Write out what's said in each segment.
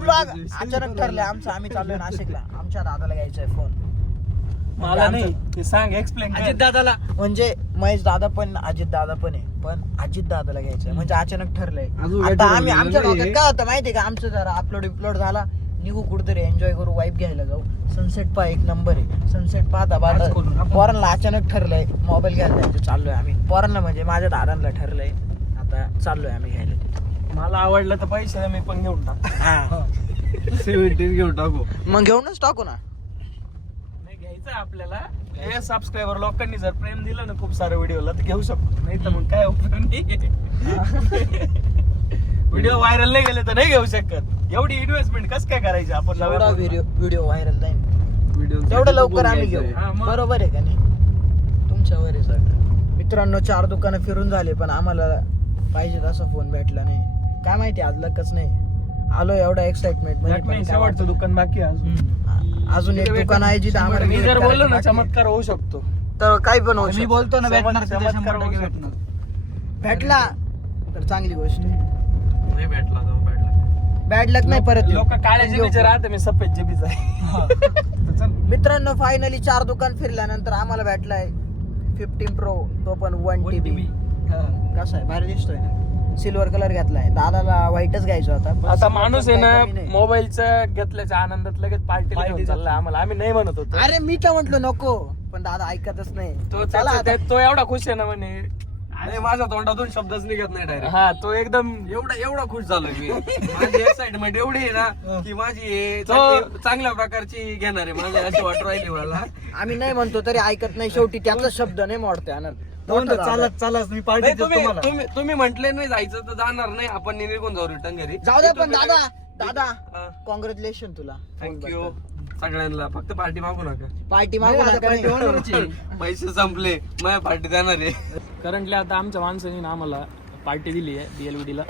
Blog अचानक ठरले आमचं. आम्ही चाललोय नाशिकला. आमच्या दादाला घ्यायचा आहे फोन. मला नाही ते सांग एक्सप्लेन अजित दादाला. म्हणजे महेश दादा पण अजित दादा पण आहे, पण अजित दादाला घ्यायचं म्हणजे अचानक ठरलंय. आता आम्ही आमच्या डोक्यात काय होतं माहितीये का, आमचं जरा अपलोड झाला निघू कुठेतरी एन्जॉय करू, वाईफ घ्यायला जाऊ. सनसेट पहा, एक नंबर आहे सनसेट. पाहता पोरांना अचानक ठरलंय मोबाईल घ्यायला जायचं. चाललोय आम्ही पोरांना म्हणजे माझ्या दादांना ठरलंय आता चाललोय आम्ही घ्यायला. मला आवडलं तर पैसे मी पण घेऊन टाक. हा 17 घेऊन टाकू. मग घेऊनच टाकू ना. नाही घ्यायचं आपल्याला. हे सबस्क्रायबर लोकांनी जर प्रेम दिलं ना खूप साऱ्या व्हिडिओला तर घेऊ शकतो, नाही तर मग काय उपयोग नाही. व्हिडिओ व्हायरल नाही गेले तर नाही घेऊ शकत. एवढी इन्व्हेस्टमेंट कसं काय करायची आपण? एवढा व्हिडिओ व्हायरल जाईल तेवढं लवकर आम्ही घेऊ. हा, मग. बरोबर आहे का नाही? तुमच्यावर आहे सगळं. मित्रांनो 4 दुकानं फिरून झाले पण आम्हाला पाहिजे तसा फोन भेटला नाही. काय माहिती आज लकच नाही. आलो एवढा एक्साइटमेंट नाही, शेवटचं दुकान बाकी आहे अजून. अजून एक दुकान आहे जिथे आम्हाला मी जर visit बोललो ना करायची चमत्कार होऊ शकतो. बाकी. तर काही पण होऊ मी शकतं. बोलतो ना भेटणार तर चमत्कार 100% होऊ भेटणार. भेटला तर चांगली गोष्ट आहे. नाही भेटला जाऊ भेटला. बॅड लक नाही परत येऊ. लोक काळ्या जिबीचे राहते, मी सफेद जिबीचा आहे. मित्रांनो फायनली 4 दुकान फिरल्यानंतर आम्हाला भेटलाय 15 Pro, तो पण 1 TB. कसा आहे? भारी दिसतोय ना. सिल्वर कलर घेतलाय. दादाला व्हाईटच घ्यायचा होता. पण आता silver माणूस पण आहे काही ना कमी नाही. मोबाईलचं घेतल्याच्या आनंदात लगेच पार्टीला घेऊन चाललाय आम्हाला. आम्ही नाही म्हणत होतो. अरे मी तर म्हंटलो नको, पण दादा ऐकतच नाही. तो चला आता. तो एवढा खुश आहे ना म्हणे. अरे माझ्या तोंडातून शब्दच निघत नाही डायरेक्ट. हा तो एकदम एवढा खुश झालोय मी. माझी एक्साइटमेंट एवढी आहे ना की माझी हे चांगल्या प्रकारची घेणार आहे. माझ्या अशी वाट राहिली मला. आम्ही नाही म्हणतो तरी ऐकत नाही. शेवटी त्याचा शब्द नाही मोडते आनंद. चालत मी पार्टी तुम्ही म्हटले नाही जायचं तर जाणार नाही. आपण निघून जाऊ रिटर्न घरी. जाऊ दे पण दादा कॉंग्रॅच्युलेशन तुला. थँक्यू सगळ्यांना. फक्त पार्टी मागू नका. पार्टी मागू नका नाही. पैसे संपले माझ्या पार्टी देणार आहे. करंटली आता आमच्या माणसाने ना आम्हाला पार्टी दिली आहे DLVD ला.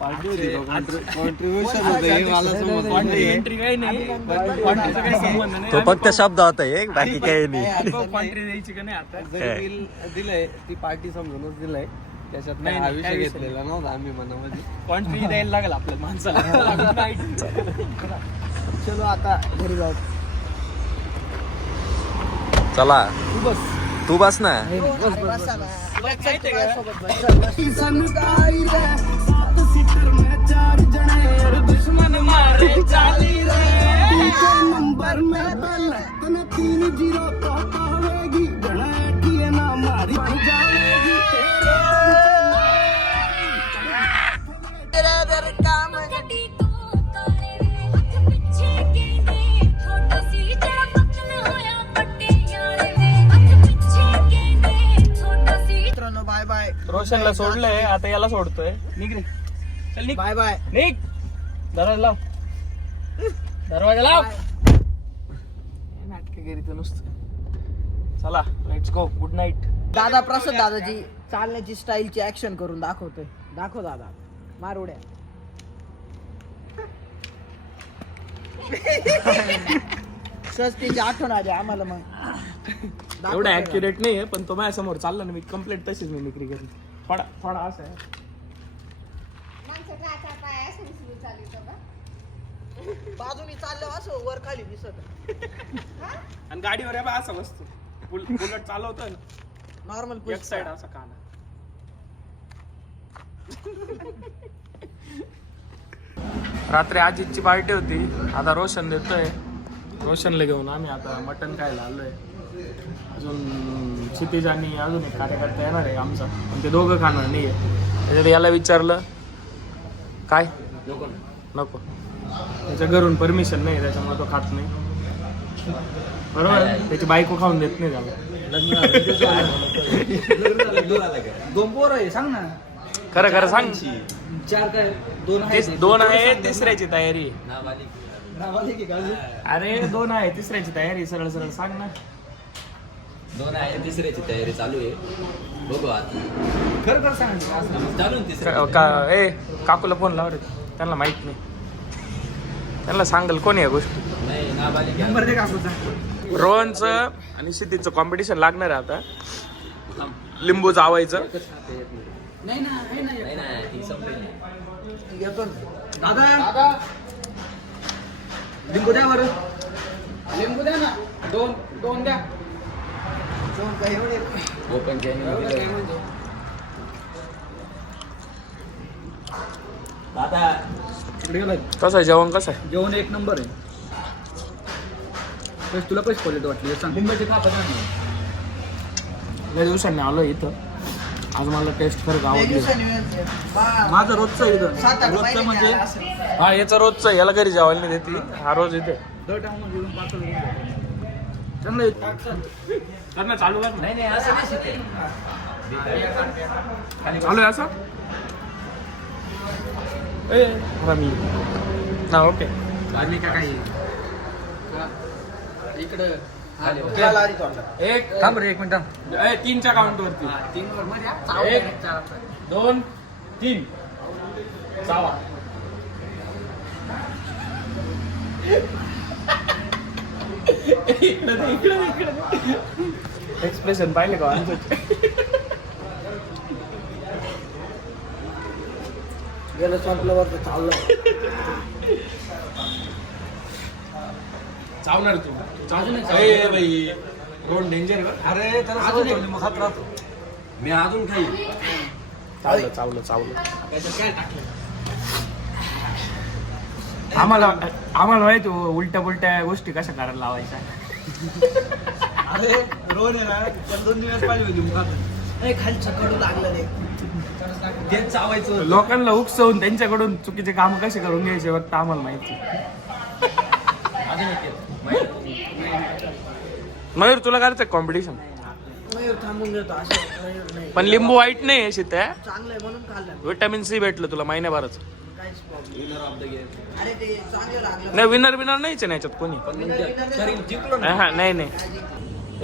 कॉन्ट्रीब्युशन होतं एंट्री काही नाही, कॉन्ट्रीचा काही संबंध नाही. तो फक्त शब्द होता एक, बाकी काही नाही. कॉन्ट्री द्यायची का नाही आता? जरी बिल दिलंय ती पार्टी समजूनच दिलंय. त्याच्यात नाही, नाही नाही, विषय काय विषय घेतलेला नव्हता आम्ही मनामध्ये. कॉन्ट्री द्यायला लागेल आपल्या माणसाला. चलो आता घरी जाऊ. चला तू बस ना. बसा ना. माहितीये का? सोबत बस. दुश्मन मारे चाली रे. नंबर में बल 30 पावेगी गणा ना मारी जाएगी तेरे दर काम मित्रांनो बाय बाय. रोशनला सोडलंय आता याला सोडतोय. निघ रे, चल निघ. Bye bye. निघ, दरवाजा लाव, दरवाजा लाव. नाटक करीत नुसतं. चला लेट्स गो. Good night. दादा प्रसाद दादाजी चालण्याची स्टाईलची ऍक्शन करून दाखवतोय. दाखव दादा, मार उड्या. सस्तीची आठवण आली आम्हाला. मग एवढं ऍक्युरेट नाहीये पण तो माझ्या समोर चालला ना मी कंप्लेंट तशीच मी विक्री करेन. थोडा असं आहे. बाजूनी चाललं असं वर खाली दिसत. आणि गाडीवर आहे बा असं बसतो. बुलेट चालवतो ना नॉर्मल एक साइड असा काना. रात्री अजितची पार्टी होती. आता रोशन देतोय. रोशनला घेऊन आम्ही आता मटण खायला आलोय. अजून क्षितिज आणि अजून एक कार्यकर्ता येणार आहे आमचा, पण ते दोघं खाणार नाही आहे. त्याच्यात याला विचारलं काय नको, त्याच्या घरून परमिशन नाही त्याच्यामुळे तो खात नाही. बरोबर, त्याची बायको खाऊन देत नाही त्याला. दोन पोरं आहे सांग ना. खरं सांग. 4 काय 2 आहे. 2 आहे, तिसऱ्याची तयारी. नावाले की गाजू. अरे 2 आहे, तिसऱ्याची तयारी. सरळ सांग ना. 2 आहे, तिसऱ्याची तयारी चालू आहे. बघू आता. खरं सांग चालू तिसऱ्या. ए काकूला फोन लाव रे, त्यांना माहित नाही. त्यांना सांगल कोणी या गोष्टी. नाही नाबालिक नंबर दे काकूचा. रोहनचं आणि क्षितिजचं कॉम्पिटिशन लागणार आहे आता. लिंबू चावायचं. नाही ना नाही ना ही संपली नाही. येतो ना. दादा लिंबू द्या बरं. लिंबू द्या ना. दोन द्या. दोन काही एवढे ओपन दादा कसं आहे जेवण कसं आहे? जेवण एक नंबर आहे. तुला कशी क्वालिटी वाटली सांग. लिंबाची कापा लय दिवसांनी आलो इथं. आज मला टेस्ट खरं आवडली. माझं रोजचं आहे इथं. 7-8 रोजचं महिने म्हणजे असेल. हा याचा रोजचा याला घरी जेवायला नाही देते. हा रोज इथे दर टाइममध्ये येऊन पाच चांगलं करणं चालू कर ना. नाही असं नाही शिकते. चालू आहे असं मी ना ओके. आणि काय इकडं त्याला आधी तोंडात. एक थांब रे एक मिनिट. 3च्या काउंट वरती 1 2 3 चावा. एक्सप्रेशन पाहिले का आमचं? गेलं संपल्यावर तर चाललं. चावणार तू ए बाई रोड डेंजर. अरे त्याला सवय ठेवली मग खात राहतो. मी अजून खाईल. चावलं आम्हाला माहिती उलट्या पुलट्या गोष्टी कशा करायला लावायच्या. अरे रोज आहे ना 2 दिवस पाहिजे होती मग खात. ए, खालचं कडू लागलं रे. तेच चावायचं. लोकांना उकसवून त्यांच्याकडून चुकीचे काम कसे करून घ्यायचे फक्त आम्हाला माहिती. मयूर तुला करायचं कॉम्पिटिशन? मयूर थांबून देतो असं. मयूर नाही. पण लिंबू वाईट नाही आहे शीत. चांगलं आहे म्हणून खाल्लं. विटॅमिन सी भेटलं तुला महिन्याभरच. काहीच प्रॉब्लेम. अरे ते चांगलं लागलं. नाही विनर नाहीच आहे ना याच्यात कोणी. तरी जिंकलो ना. हा नाही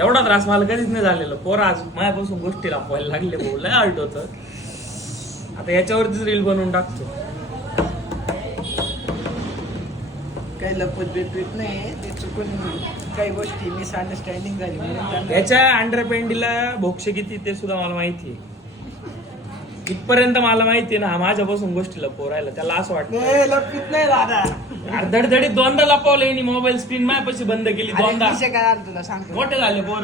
एवढा त्रास मला कधीच नाही झालेला. पोर आज माझ्यापासून गोष्टी लापवायला लागले. भाऊ लय आलट होतं. आता याच्यावरतीच रील बनवून टाकतो. काही लपत बिपत नाही. ते चुकून काही गोष्टी मिसअंडरस्टँडिंग झाली म्हणून त्यांना. याच्या अंडरपेंडीला भोक्षे किती ते सुद्धा मला माहिती आहे. इथपर्यंत मला माहिती आहे ना. हा माझ्यापासून गोष्टीला पोरायला त्याला असं वाटतं ए, लपत नाही दादा. धडधडीत 2दा लपवलं मोबाईल स्क्रीन माझ्यापाशी बंद केली 2दा. विषय काय आला तुला सांगतो. मोठे झाले पोर.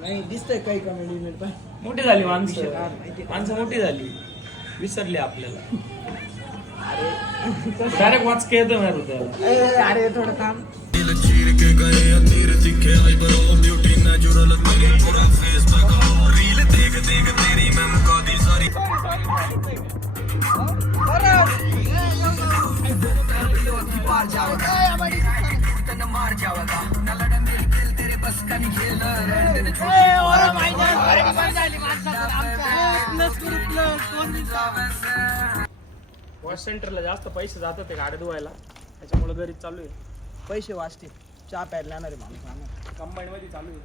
नाही दिसतंय काही कमेडी मिळत पाय. मोठी झाली माणसं मोठी झाली. विसरली आपल्याला. डायरेक्ट वाचके येतो ना हृदयाला. ए, अरे थोडं थांब. वॉश सेंटरला जास्त पैसे जातात ते गाड्या धुवायला. त्याच्यामुळे घरी चालू आहे. पैसे वाचतील. चहा प्यायला जाणार आहे माणूस. कंबाईन मध्ये चालू आहे.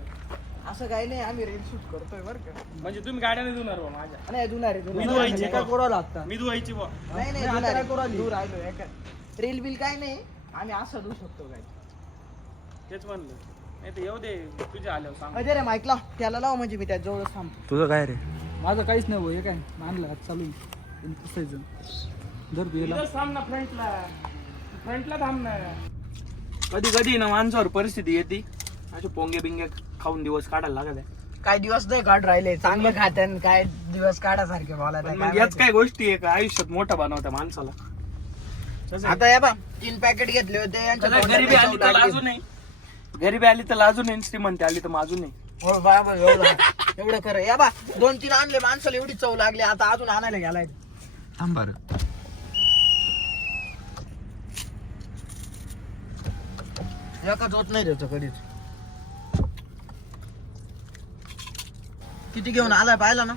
असं काही नाही. आम्ही रील शूट करतोय बरं का. म्हणजे तुम्ही गाड्याने धुणार बा माझ्या? नाही धुणार आहे, मी धुवायची एका का? कोरा लागतात. मी धुवायची बा. नाही नाही, धुणार आता आहे. कोरा लिही. दूर राहिलो एका. रील बिल काय नाही. आम्ही असं धुऊ शकतो काय. तेच म्हणलं. नाही तर येऊ दे तुझ्या आल्यावर सांग. अरे रे माईक लाव. त्याला लाव म्हणजे मी त्या जवळच थांबतो. तुझं काय रे? माझं काहीच नाही भाऊ. हे काय आणलं आज चालू पुसायचं. दर बिला इथंच थांब ना फ्रंटला थांब ना. कधी कधी ना माणसावर परिस्थिती येते असे पोंगे बिंगे खाऊन दिवस काढायला लागत आहे. काय दिवस नाही काढ राहिले. चांगलं खात्यान काय दिवस काढासारखे बोलायला पण मग याच काय गोष्टी आहे का आयुष्यात मोठं बनवत्या माणसाला. आता या बा 3 पॅकेट घेतले होते. यांच्या त्याला तोंडात गरिबी आली चव तर लागली. लाजू नाही. गरिबी आली तर लाजू नाही. श्रीमंती आली तर माजू नाही. हो बाबा एवढं खरं. या बा 2-3 आणले माणसाला एवढी चव लागली. आता अजून आणायला गेलाय. थांब बरं. एकाच होत नाही त्याचं कधीच. किती घेऊन आलाय पाहिला ना.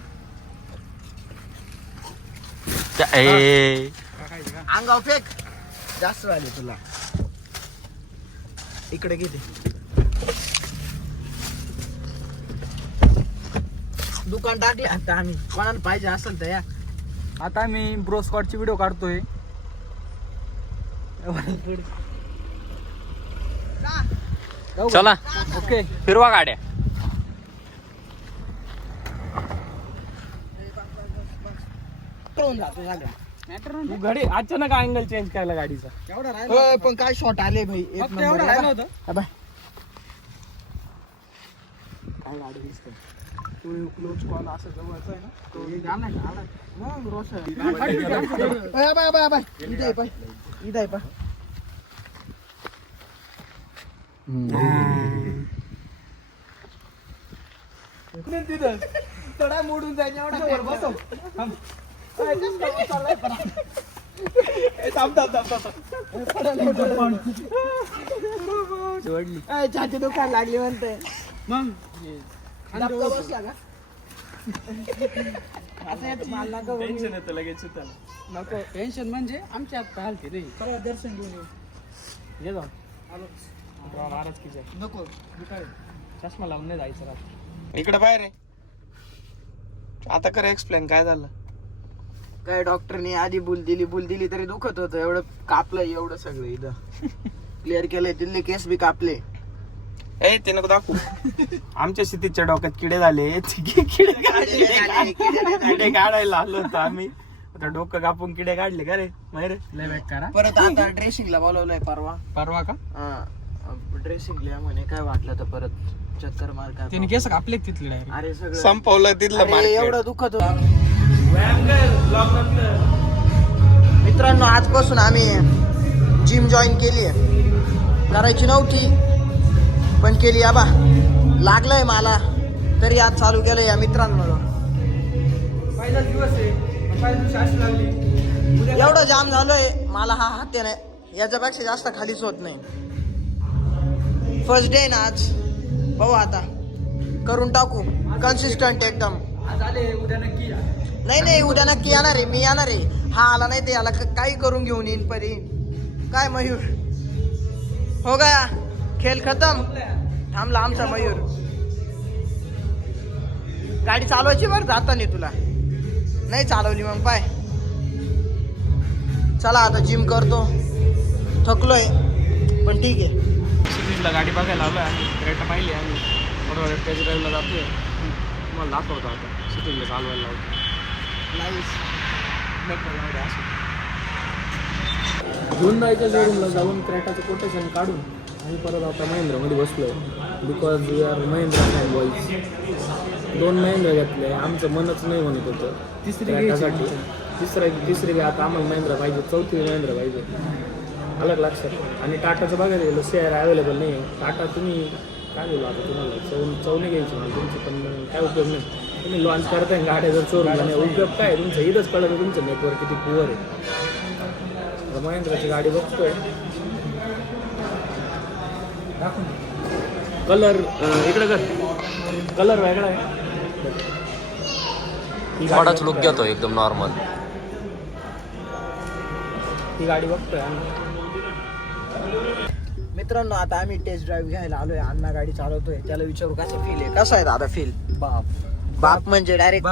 अंगाव फेक. जास्त झाली तुला. इकडे किती दुकान टाकले आता आम्ही. कोणाला पाहिजे असेल तर या. आता मी ब्रो स्कॉटची व्हिडिओ काढतोय. चला ओके. फिरवा गाड्या. पळून जातो झालं. तू घडी अचानक अँगल चेंज केला गाडीचा. होय, पण काय शॉट आले भाई एक नंबर. हा बाय. काय गाडी दिसते तू क्लोज कॉल असं जवळचं आहे ना तो मग Roshan bye bye bye bye. इथं आहे पाय, इथं आहे पाय. तडा मोडून जाईल एवढा वर बसव. छाती दुकान लागली म्हणते मग बसला का टेन्शन येतं लगेच त्याला. नको टेन्शन म्हणजे आमच्या आता हालते नाही. दर्शन घेऊन येऊ. ये जाऊ महाराज की जय. नको चष्मा लावून नाही जायचं रात. इकडे बाहेर आहे. आता कर एक्सप्लेन काय झालं. काय डॉक्टरने आधी बुल दिली तरी दुखत होतं. एवढं कापलं एवढं सगळं इथं क्लिअर केलंय. तिथले केस बी कापले. ए ते नको दाखवू. आमच्या स्थितीच्या डोक्यात किडे झाले. किडे काढायला आलो होतो आम्ही. आता डोकं कापून किडे काढले का रे माहिती लय बॅक करा. परत आता ड्रेसिंगला बोलवलंय परवा का ड्रेसिंगला म्हणे काय वाटलं तर परत चक्कर मार काय त्याने केस कापले तिथले डायरेक्ट. अरे सगळं संपवलं तिथलं अरे market. एवढं दुखत होतं. व्यायाम कर ब्लॉग नंतर. मित्रांनो आजपासून आम्ही जिम जॉईन केली आहे. करायची नव्हती पण केली. आबा लागलंय मला तरी आज चालू केलं या मित्रांमुळं. पहिलाच दिवस आहे, पहिल्या दिवशी अशी लागली. एवढं जाम झालोय मला हा हात नाही याच्यापेक्षा जास्त खालीच होत नाही. फर्स्ट डे ना आज. पाहू आता करून टाकू कन्सिस्टंट एकदम. आज आले उद्या नक्की या. नाही उद्या नक्की येणार आहे. मी येणार आहे. हा आला नाही ते याला काही करून घेऊन येईन परी. काय मयूर हो गया खेळ खतम. थांबला आमचा मयूर. गाडी चालवायची बरं जाता नाही तुला. नाही चालवली मग पाय. चला आता जिम करतो. थकलोय पण ठीक आहे. सिटीजला गाडी बघायला आलोय आम्ही. क्रेटा पाहिली आम्ही. बरोबर टेस्ट ड्राईव्हला जातोय. तुम्हाला दाखवतो आता सिटीजला चालवायला लावतो. हुंडाईच्या शोरूमला जाऊन क्रेटाचं कोटेशन काढून आम्ही परत आता महिंद्रामध्ये बसलोय. Because we are Mahindra fan boys. 2 Mahindra घेतले. आमचं मनच नाही म्हणत होतं तिसरी तिसरी आता आम्हाला महिंद्रा पाहिजे. 4थी महिंद्रा पाहिजे. अलग लक्षात. आणि टाटाचं बघायला गेलं शेअर अवेलेबल नाही आहे. टाटा तुम्ही काय बोलू आता तुम्हाला चवणी घ्यायची मला तुमची पण काय उपयोग नाही. तुम्ही लॉन्च करताय गाड्या जर चोरून जाणे उपयोग काय तुमचं इथंच कळलं तुमचं नेटवर्क किती पुअर आहे. महिंद्राची गाडी बघतोय. कलर इकडे कर. कलर वेगळा आहे. थोडाच लुक घेतो एकदम नॉर्मल. ही गाडी बघतोय आम्ही. मित्रांनो आता आम्ही टेस्ट ड्राईव्ह घ्यायला आलोय. अण्णा गाडी चालवतोय. त्याला विचारू कसं फील आहे. कसं आहे दादा फील. बाप म्हणजे डायरेक्ट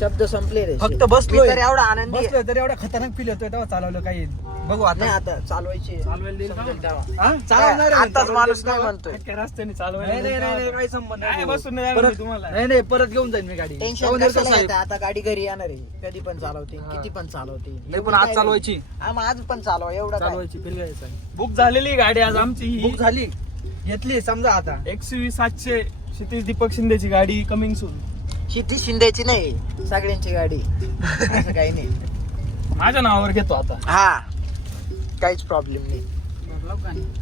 शब्द संपले रे. फक्त बसलोय. तर एवढा आनंदी आहे. बसलोय तर एवढा खतरनाक फील होतोय तेव्हा चालवलं काही. बघू नाही आता आता चालवायची समजेल तेव्हा. चालवणार आहे. आताच माणूस नाही म्हणतोय. रस्त्याने नाही चालवायला काही संबंध काय नाही. बसून नाही परत आम्ही तुम्हाला. नाही परत घेऊन जाईन मी गाडी. टेन्शन जाऊन देतो कशाला साहेब. घेता? आता गाडी घरी येणार आहे. कधी पण चालवते किती पण चालवते. नाही पण आज चालवायची. आज पण चालवा एवढं काय. चालवायची फिरगायचं. बुक झालेली गाडी आज आमची ही. बुक झाली घेतली समजा आता. XUV 700 क्षितिज दीपक शिंदेची गाडी कमिंग सून. शिती शिंदेची नाही सगळ्यांची गाडी. असं काही नाही. माझ्या नावावर घेतो आता. हा काहीच प्रॉब्लेम नाही.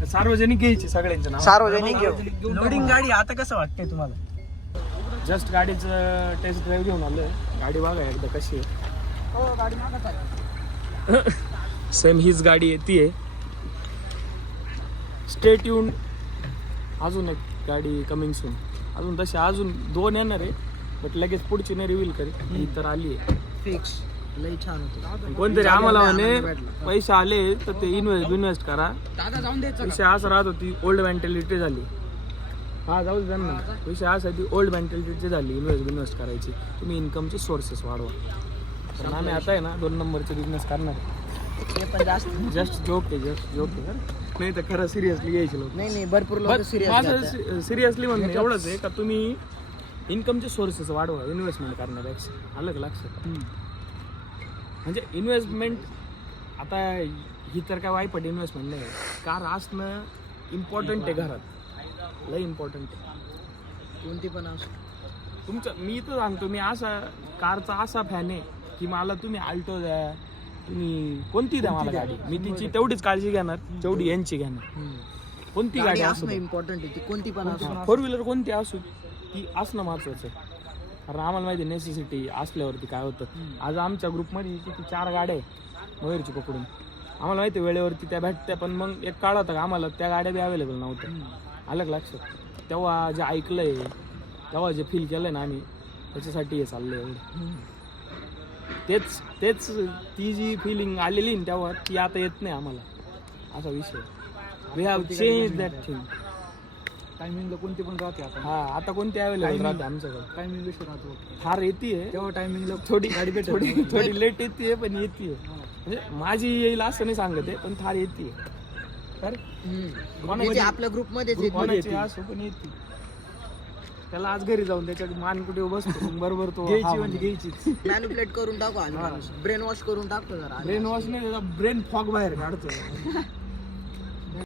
सार्वजनिक घ्यायची सगळ्यांचं नाव. सार्वजनिक घेऊ. लोडिंग गाडी आता कसं वाटतंय तुम्हाला. जस्ट गाडीचं टेस्ट ड्राईव्ह घेऊन आलोय. गाडी बघा एकदा कशी आहे. सेम हीच गाडी आहे ती आहे. स्टेट येऊन अजून एक गाडी कमिंग सून. अजून तशी अजून 2 येणार आहे. बट लगेच पुढची नाही रिव्हील करी. ही तर आली आहे फिक्स. लई छान होतं. कोणतरी आम्हाला म्हणे पैसे आले तर ते इन्व्हेस्ट करा. दादा जाऊन द्यायचं. विषय असं राहत होती. ओल्ड मेंटॅलिटी झाली. हा जाऊ द्या ना. विषय असा ती ओल्ड मेंटॅलिटी झाली. इन्व्हेस्ट करायची. तुम्ही इन्कमचे सोर्सेस वाढवा. पण आम्ही आता आहे ना 2 नंबरचे बिझनेस करणार. ते पण जास्त जस्ट जोक आहे. नाही तर खरं सिरियसली घ्यायचे लोक. नाही भरपूर लोक माझं सिरियसली म्हणणं एवढंच आहे का तुम्ही इन्कमचे सोर्सेस वाढवा इन्व्हेस्टमेंट करण्यापेक्षा. अलग लक्षात. म्हणजे इन्व्हेस्टमेंट आता ही तर काय वाईपट इन्व्हेस्टमेंट नाही, कार असणं इम्पॉर्टंट आहे घरात, लय इम्पॉर्टंट आहे. कोणती पण असो. तुमचं मी तर सांगतो, मी असा कारचा असा फॅन आहे की मला तुम्ही आल्टो द्या, तुम्ही कोणती द्या मला गाडी, मी तिची तेवढीच काळजी घेणार जेवढी यांची घेणार. कोणती गाडी असू असणं इम्पॉर्टंट आहे, ती कोणती पण असो. फोर व्हीलर कोणती असू ती असणं महत्वाचं आहे. कारण आम्हाला माहिती नेसेसिटी असल्यावरती काय होतं. आज आमच्या ग्रुपमध्ये किती 4 गाड्या आहे मयूरची पकडून. आम्हाला माहिती आहे वेळेवरती त्या भेटत्या, पण मग एक काळ होता का आम्हाला त्या गाड्या बी अवेलेबल नव्हत्या. आलं का लक्षात? तेव्हा जे ऐकलंय, तेव्हा जे फील केलंय ना आम्ही, त्याच्यासाठी हे चाललंय एवढं. तेच ती जी फिलिंग आलेली ना तेव्हा, ती आता येत नाही आम्हाला. असा विषय, we have change that thing. टायमिंगला कोणती पण राहते आता. हा, आता कोणती अवेलेबल राहते आमच्याकडे? टायमिंग विषय राहतो. थार येते तेव्हा टायमिंगला थोडी गाडी भेटत थोडी लेट येते, पण येते. म्हणजे माझी येईल असं नाही सांगत आहे, पण थार येते. म्हणजे आपल्या ग्रुप मध्ये कोणाची असो पण येते. त्याला आज घरी जाऊन त्याच्यात मान कुठे बसतो बरोबर तो घ्यायची म्हणजे घ्यायचीच. मॅनिपुलेट करून टाकू, ब्रेन वॉश करून टाकतो जरा. ब्रेन वॉश नाही, त्याचा ब्रेन फॉग बाहेर काढतो.